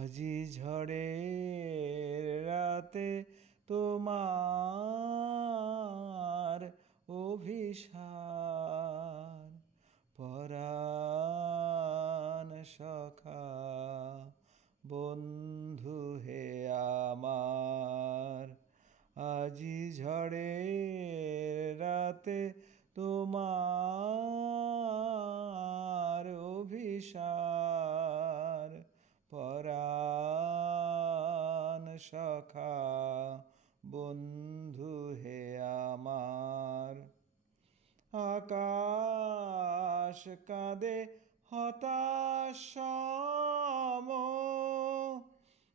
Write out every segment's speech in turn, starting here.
আজি ঝড়ের রাতে তোমার অভিসার পরাণ সখা বন্ধু হে আমার। আজি ঝড়ের রাতে তোমার সখা বন্ধু হে আমার, আকাশ কাঁদে হতাশম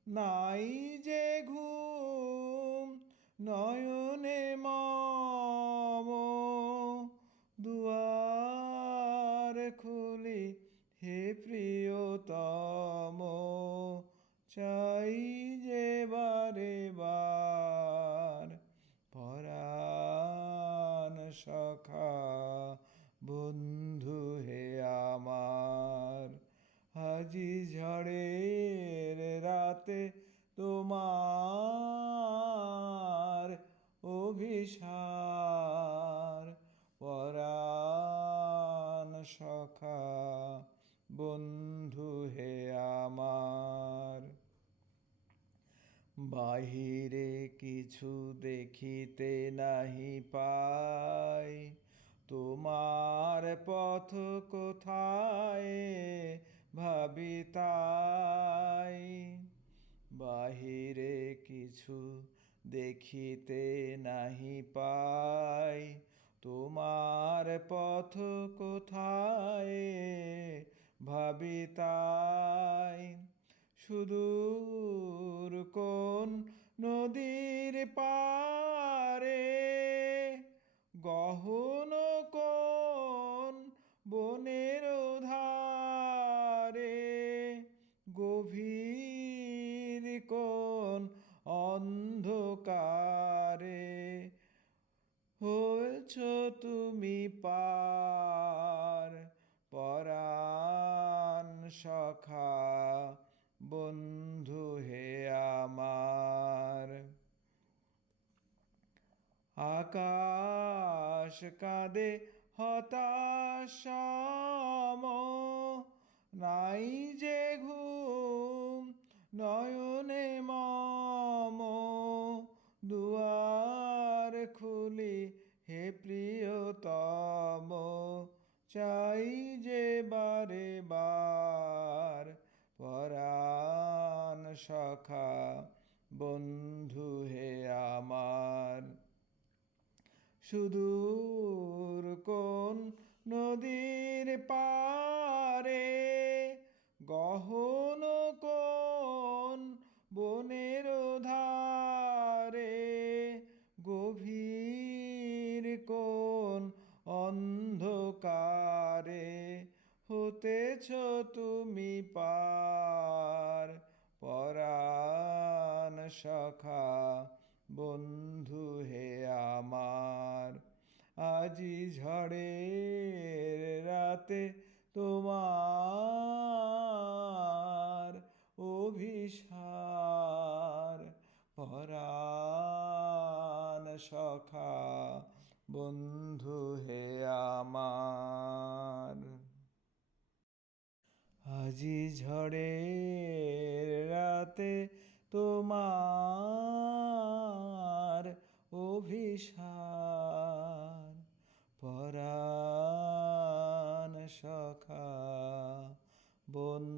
নাই যে ঘুম, নয়নে মম। দুয়ার খুলি হে প্রিয়তম। চাই যে বারে বার পরাণ সখা বন্ধু হে আমার। আজি ঝড়ের রাতে তোমার অভিসার। পরাণ সখা বন্ধু বাহিরে কিছু দেখিতে নাহি পাই। তোমার পথ কোথায় ভাবি তাই বাহিরে কিছু দেখিতে নাহি পাই। তোমার পথ কোথায় ভাবি তাই সুদূর পারে। গহন কোন বনের ধারে, গভীর কোন অন্ধকারে। হয়েছ তুমি পার, পরাণ সখা, বন্ধু হে আকাশ কাঁদে, হতাশম। নাই যে ঘুম, নয়নে মম। দুয়ার খুলি হে প্রিয়তম। চাই যে বারে বার পরাণ সখা, বন্ধু হে আমার। সুদূর কোন নদীর পারে গহন কোন বনের ধারে? গভীর কোন অন্ধকারে হতেছ তুমি পার? পরাণ সখা বন্ধু হে আমার, আজি ঝড়ের রাতে তোমার অভিসার পরাণ সখা, বন্ধু হে আমার। আজি ঝড়ের রাতে তোমার অভিসার পরাণ সখা বন্ধু